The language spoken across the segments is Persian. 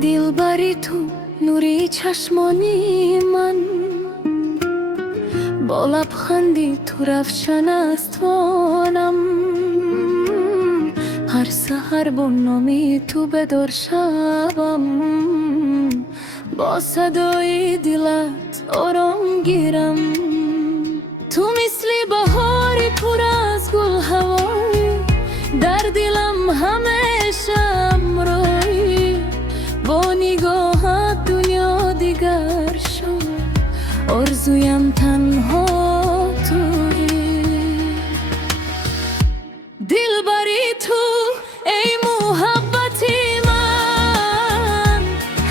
دلبری تو نوری چشمانی من، با لبخندی تو روشن است وانم. هر سحر با نامی تو بدار شبم، با صدای دلت آرام گیرم. تو مثلی بهاری پر از گل هوایی، در دلم همیشه امروی. با نگاهت دنیا دیگر شد، آرزویم تنها تویی. دلبری تو ای محبتی من،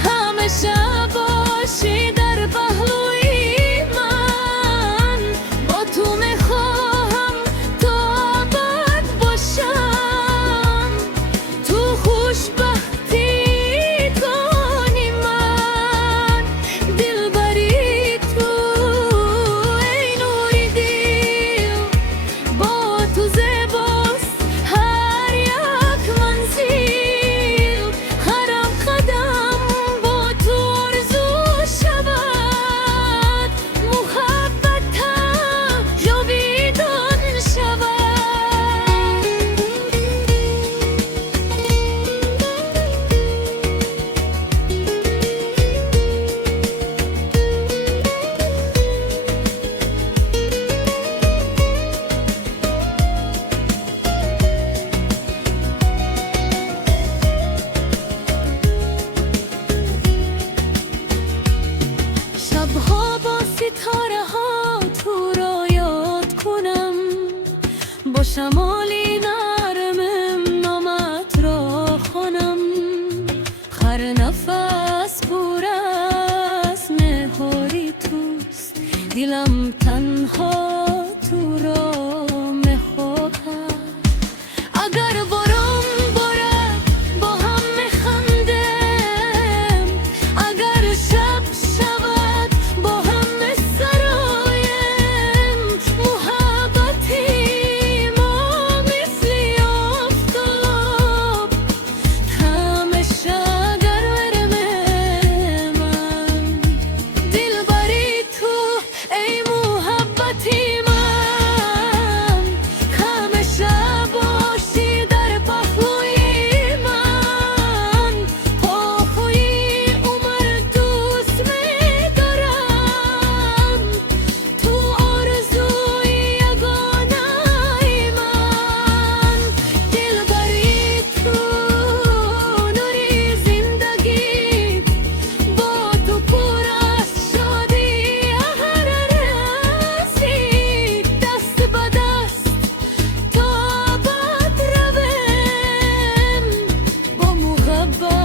همیشه باشی در پهلوی من. با تو میخواهم تا ابد باشم، تو خوشبختی کنی من. دلبری تو ای نوری دل، با تو زیباست هر یک منزل. هر قدم با تو آرزو شود، محبتم جاویدان شود. شبها با ستاره ها تو را یاد کنم، با شمالی نرمم نامت را خوانم. هر نفس پر از مهاری توست، دلم تنها تو را میخواهد. اگر باران بارد با هم میخندیم، اگر شب شود با هم میسرایم. محبتی ما مثل آفتاب، همیشه گرم من. دلبری تو ای محبتی من، همیشه باشی در پهلوی من. آخوی عمر دوست می‌دارم، تو آرزوی یگانه من. دلبری تو نوری زندگی، با تو پر از شادی هر رسید. دست به دست تا ابد رویم، با محبت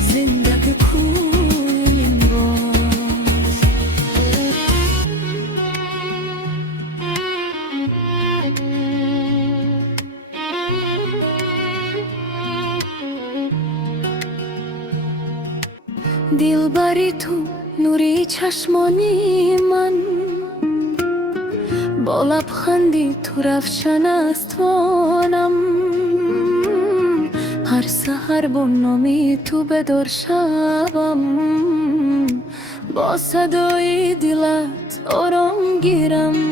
زندگی کنیم باز. دلبری تو نوری چشمانی من، با لبخندی تو روشن است وانم. هر سحر با نامی تو بدار شبم، با صدای دلت آرام گیرم.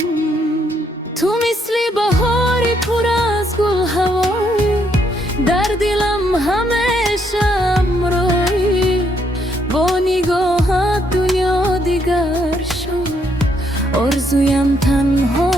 تو مثلی بهاری پر از گل هوایی، در دلم همیشه امروی. با نگاهت دنیا دیگر شد، آرزویم تنها